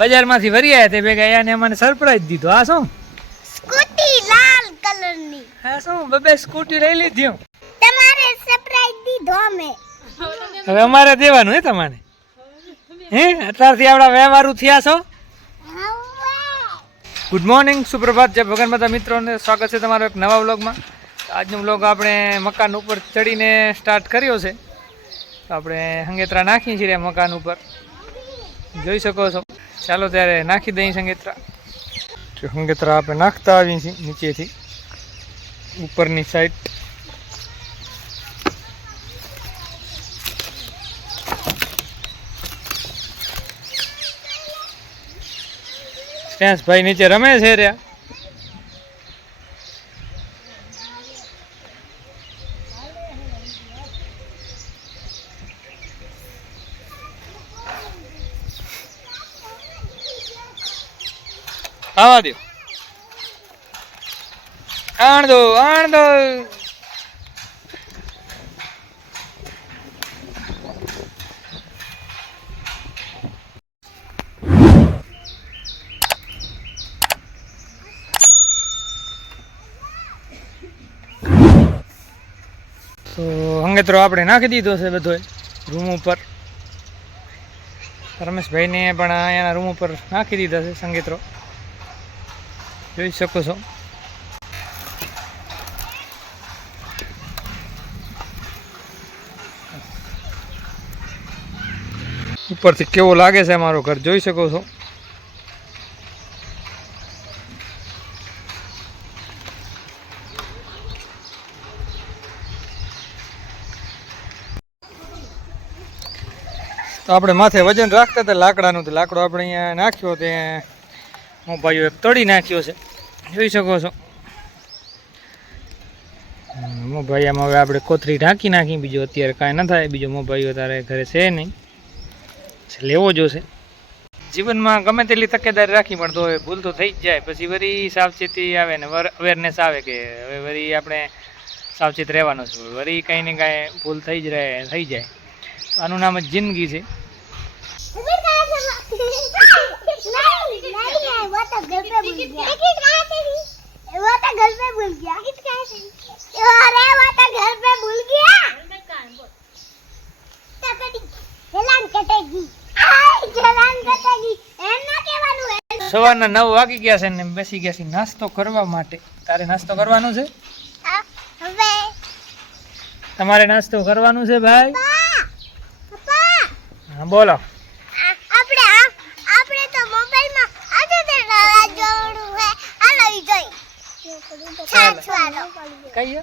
બજારમાંથી વરી આવ્યા તે ભેગા એને મને સરપ્રાઈઝ દીધો. આ શું? સ્કૂટી લાલ કલરની. હા શું? બબે સ્કૂટી લઈ લીધી હું. તમારે સરપ્રાઈઝ દીધો અમે. હવે અમારે દેવાનું હે તમારે. હે? અત્યારથી આપણા વ્યવહારું થયા છો? ગુડ મોર્નિંગ સુપ્રભાત જય ભગવાન બધા મિત્રોને. સ્વાગત છે તમારો એક નવા વ્લોગમાં. આજનો વ્લોગ આપણે મકાન ઉપર ચડીને સ્ટાર્ટ કર્યો છે. આપણે હંગેતરા નાખીએ છીએ મકાન ઉપર. જોઈ શકો છો. ચાલો ત્યારે નાખી દઈએ સંગેત્રા. સંગેત્રા આપણે નાખતા આવીએ છીએ નીચેથી. ઉપરની સાઈડ ત્યાં ભાઈ નીચે રમે છે રહ્યા. આવા દો. આણ દો આણ દો. તો હંગેતરો આપણે નાખી દીધો છે બધો રૂમ ઉપર. રમેશભાઈને પણ એના રૂમ ઉપર નાખી દીધા છે સંગીતરો. જોઈ શકો છો. ઉપરથી કેવો લાગે છે મારો ઘર જોઈ શકો છો. તો આપણે માથે વજન રાખતા હતા, લાકડાનું તો લાકડો આપણે અહીંયા નાખ્યો તે હું ભાઈઓ એક તળી નાખ્યો છે. જોઈ શકો છો. મો ભાઈ આમાં હવે આપણે કોથરી ઢાંકી નાખી, બીજું અત્યારે કાંઈ ન થાય, બીજો મોભાઈઓ તારે ઘરે છે નહીં. લેવો જોશે જીવનમાં ગમે તેટલી તકેદારી રાખી, પણ તો ભૂલ તો થઈ જ જાય. પછી વળી સાવચેતી આવે ને અવેરનેસ આવે કે હવે વળી આપણે સાવચેત રહેવાનું છે. વળી કંઈ ને કાંઈ ભૂલ થઈ જ રહે, થઈ જાય. તો આનું નામ જ જિંદગી છે. नहीं नहीं वो तो घर पे भूल गया वो तो घर पे भूल गया अरे वो तो घर पे भूल गया ચલાન કટેગી આય ચલાન કટેગી એમ ના કહેવાનું હે સવારના નવ વાગી ગયા છે ને બેસી ગયા છે નાસ્તો કરવા માટે તારે નાસ્તો કરવાનો છે આ, હવે તમારે નાસ્તો કરવાનું છે ભાઈ પપ્પા પપ્પા હા બોલો કહીએ?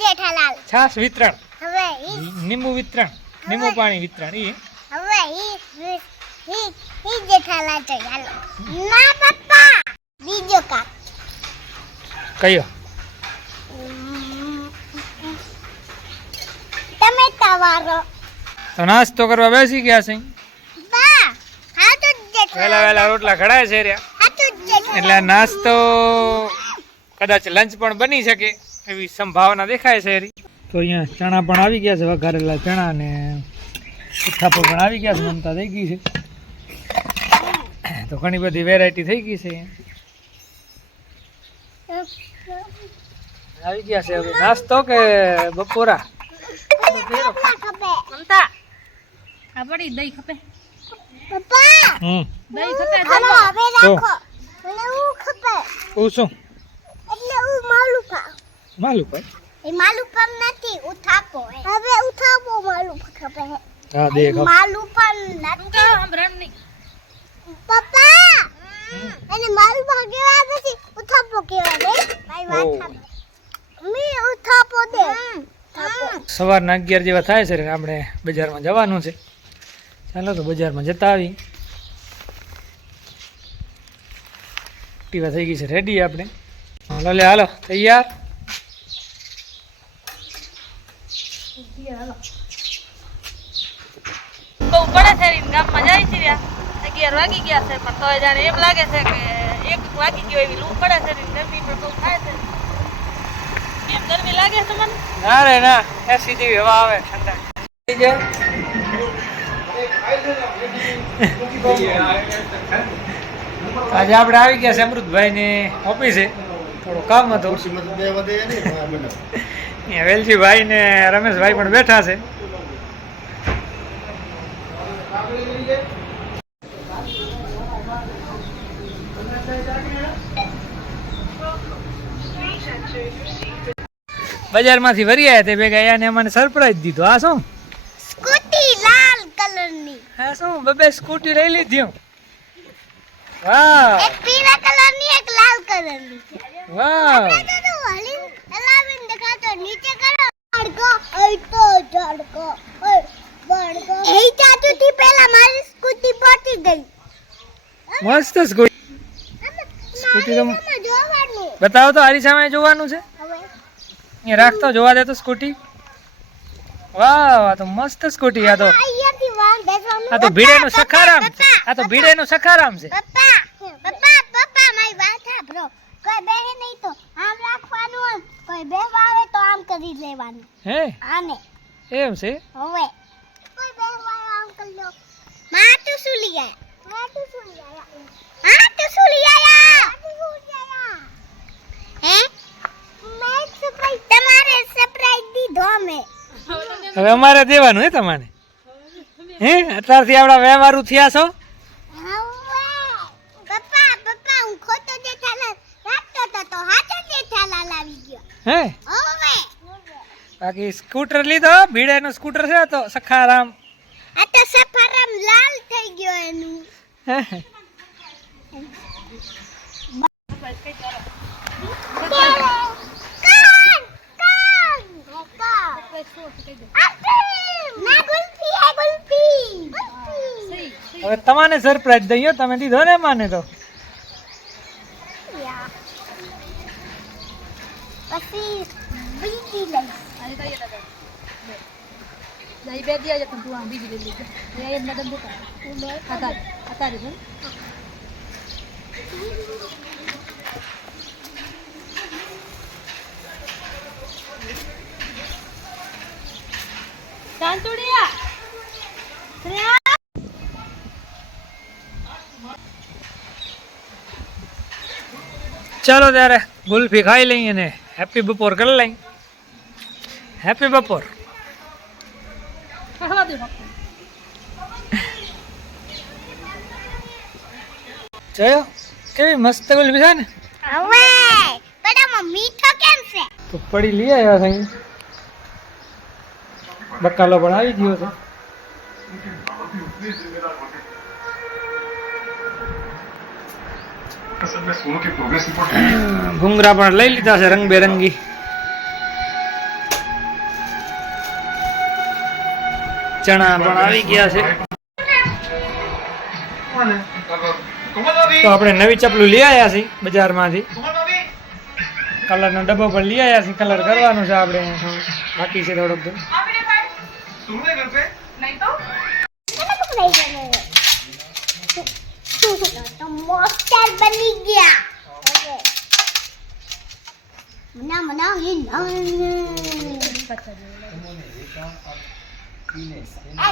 જેઠાલાલ. છાસ વિતરણ. હવે લીંબુ વિતરણ. લીંબુ પાણી વિતરણ એ હવે ઈ ઈ ઈ જેઠાલાલ જઈ હાલો. ના પપ્પા! બીજો કાક. કયો ટમેટા વાળો તો નાસ્તો કરવા બેસી ગયા છે. બા હા તો વહેલા વેલા રોટલા ખડાય છે રહ્યા જેઠાલાલ એટલે નાસ્તો કદાચ લંચ પણ બની શકે એવી સંભાવના દેખાય છે એરી તો અહીંયા ચણા પણ આવી ગયા છે વઘારેલા ચણા ને ઉથાપો પણ આવી ગયા છે મમતા થઈ ગઈ છે. તો ઘણી બધી વેરાયટી થઈ ગઈ છે આવી ગયા છે હવે નાસ્તો કે બપોરા? મમતા આ પડી દહીં ખપે. પપ્પા હમ. દહીં ખપે હું હું શું? એટલે હું માલુપા માલુપા એ માલું નથી ઉથાપો હવે ઉથાપો માલુપા ખપે હે. દેખ માલું પણ નથી. આમ રન નહીં. પપ્પા! એને માલું ભાગેવા નથી ઉથાપો કેવા દે. ભાઈ વાત મી ઉથાપો દે. સવારના અગિયાર જેવા થાય છે ને આપણે બજારમાં જવાનું છે. ચાલો તો બજારમાં જતા આવી ટીવા થઈ ગઈ છે. રેડી આપણે? હાલો લે હાલો. તૈયાર? બહુ પડે છે રીન ગામમાં જાય છે રહ્યા. અગિયાર વાગી ગયા છે પણ તોય જાણે એમ લાગે છે કે એક વાગી ગયો એવી લૂ પડે છે રીન ગરમી પણ બહુ થાય છે. કેમ ગરમી લાગે છે તમને? ના રે ના. એસી જેવી હવા આવે ઠંડા. થઈ જાય આજે આપણે આવી ગયા છે અમૃતભાઈ ને ઓફિસે. થોડું કામ હતું. વેલજીભાઈ ને રમેશભાઈ પણ બેઠા છે. બજારમાંથી વરી આવ્યા તે ભેગા એને અમને સરપ્રાઈઝ દીધો. આ શું? સ્કૂટી લાલ કલરની. આ શું? બબે સ્કૂટી લઈ લીધી વાહ. એક પીળા કલરની એક લાલ કલરની વાહ. તો તો વાલી હલાવીને દેખાતો નીચે કરો ઝાડકો ઓય તો ઝાડકો. ઓય ઝાડકો એ ચાચુથી પહેલા મારી સ્કૂટી પહોંચી ગઈ. મસ્ત સ્કૂટી સ્કૂટી તો- મારી સામે જોવાનું. બતાવો તો આરી સામે જોવાનું છે? હવે. રાખતો જોવા દે તો સ્કૂટી. વાહ આ તો મસ્ત સ્કૂટી આ તો. આ તો ભીડે નું સખારામ આ તો ભીડેનું સખારામ છે. પપ્પા પપ્પા પપ્પા મારી વાત સાંભળો. કોઈ બેહે નહીં તો આમ રાખવાનું. કોઈ બેહવા આવે તો આમ કરી લેવાનું. હે? આને. એમ છે? હવે. કોઈ બે આવે આમ કરી લો. માં તો શું લઈ આયા માં તું શું લઈ આયા હા તું શું લઈ આયા તું શું લઈ આયા હે મેં સરપ્રાઈઝ તમારે સરપ્રાઈઝ દીધો મેં હવે અમારે દેવાનું હે તમારે. હે અત્યારથી આપણા વ્યવહારું થયા છો? હું બાકી સ્કૂટર લીધો ભીડેનું સ્કૂટર છે તો સખારામ. આ તો સફારામ લાલ થઈ ગયો એનું. હે કાન કાન કાન ના ગુલ્ફી હે ગુલ્ફી હવે તમારે સરપ્રાઈઝ દઈએ તમે દીધો ને માને તો. પછી બીજી લઈશ બે દિયા જતો તું આ બીજી લઈ લેજે એ મદદ દુકા અત્યારે અત્યારે બોલ શાંતુડિયા ચાલો ત્યારે ગુલ્ફી ખાઈ લઈએ અને હેપી બપોર કરી લઈ હેપી બપોર. જોયો કેવી મસ્ત ગુલ્ફી છે ને? હવે પણ મીઠો કેમ છે? તો પડી લઈ આવ્યા. બકાલો પણ આવી ગયો છે ભૂંગરા પણ લઈ લીધા છે રંગબેરંગી. ચણા પણ આવી ગયા છે. તો આપણે નવી ચપલું લઈ આવ્યા છીએ બજારમાંથી. કલરનો ડબ્બો પણ લઈ આવ્યા છીએ. કલર કરવાનો છે આપણે. બાકી છે થોડોક તો. તો મોસ્ટર બની ગયા મના મના હે ના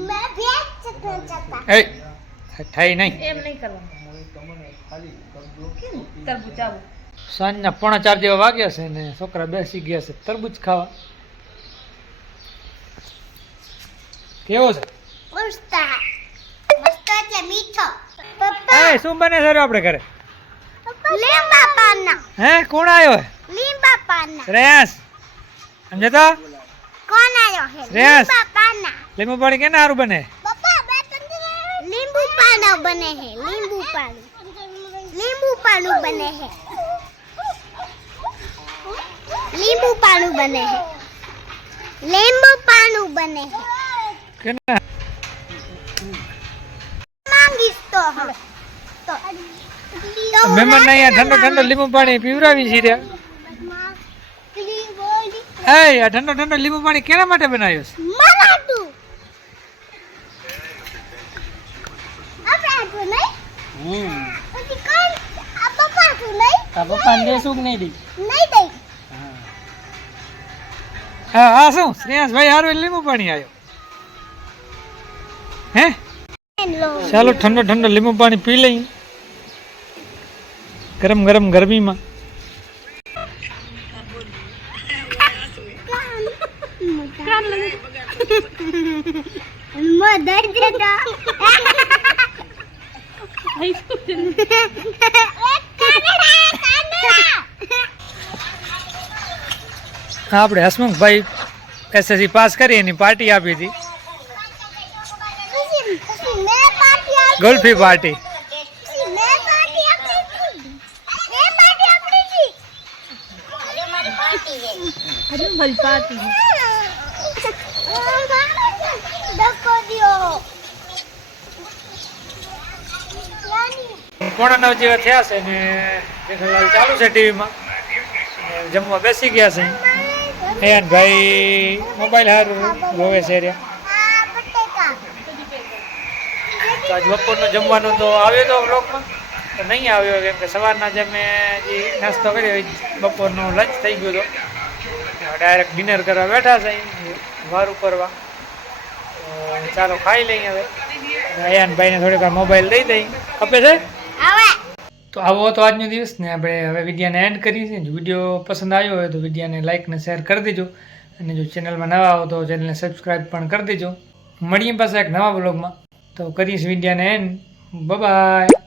मैं भी चकना चाहता એ થાય નહીં એમ નહીં કરવાનું તરબૂચ આવું સાંજના પોણા ચાર જેવા વાગ્યા છે ને છોકરા બેસી ગયા છે તરબૂચ ખાવા કેવો છે? મસ્ત. મસ્ત એટલે મીઠો. પપ્પા. એ શું બને છે આપણે ઘરે? લીંબા પાના હે કોણ આવ્યો લીંબા પાના શ્રેયાસ. સમજે તો કોણ આવ્યો હે. લીંબા પાના લીંબુ પાણી કેના સારું બને? લીંબુ પાના બને હે લીંબુ પાનું લીંબુ પાનું બને હે લીંબુ પાનું બને હે. લીંબુ પાનું બને હે. કેના માંગીશ તો હવે તો મહેમાન અહીંયા ઠંડો ઠંડો લીંબુ પાણી પીવરાવી છે રહ્યા. એ આ ઠંડો ઠંડો લીંબુ પાણી કેના માટે બનાવ્યો છે? પપ્પા નહીં. દઈ. નહીં દઈ. હા. હા શું? શ્રેયાસભાઈ હારું લીંબુ પાણી આવ્યો હે? ચાલો ઠંડો ઠંડો લીંબુ પાણી પી લઈ. ગરમ ગરમ ગરમીમાં. આપણે હસમુખભાઈ એસએસસી પાસ કરી એની પાર્ટી આપી હતી મેં પાર્ટી આપી ગોલ્ફી પાર્ટી મેં પાર્ટી આપી મેં પાર્ટી આપી હતી અરે મારી પાર્ટી છે અરે મારી પાર્ટી ધક્કો દ્યો પાર્ટી. પોણા નવ જેવા થયા છે ને જેઠાલાલ ચાલુ છે ટીવીમાં? જમવા બેસી ગયા છે. ભાઈ મોબાઈલ સારું ગોવે છે રે આ બટેકા તો આજ બપોરનું જમવાનું તો આવ્યો તો બ્લોકમાં તો નહીં આવ્યો કેમ કે સવારના જે મેં જે નાસ્તો કર્યો બપોરનો લંચ થઈ ગયો હતો ડાયરેક્ટ ડિનર કરવા બેઠા છે વાર ઉપરવા. ચાલો ખાઈ લઈએ હવે. હયાન ભાઈને થોડીક વાર મોબાઈલ દઈ દઈ. ખપે છે? તો આવો હતો આજનો દિવસ ને આપણે હવે વિડીયાને એન્ડ કરીએ છીએ. જો વીડિયો પસંદ આવ્યો હોય તો વિડીયાને લાઇક ને શેર કરી દેજો. અને જો ચેનલમાં નવા હો તો ચેનલને સબસ્ક્રાઈબ પણ કરી દેજો. મળીએ પાસે એક નવા બ્લોગમાં તો કરીશ વિદ્યાને એન્ડ. બાય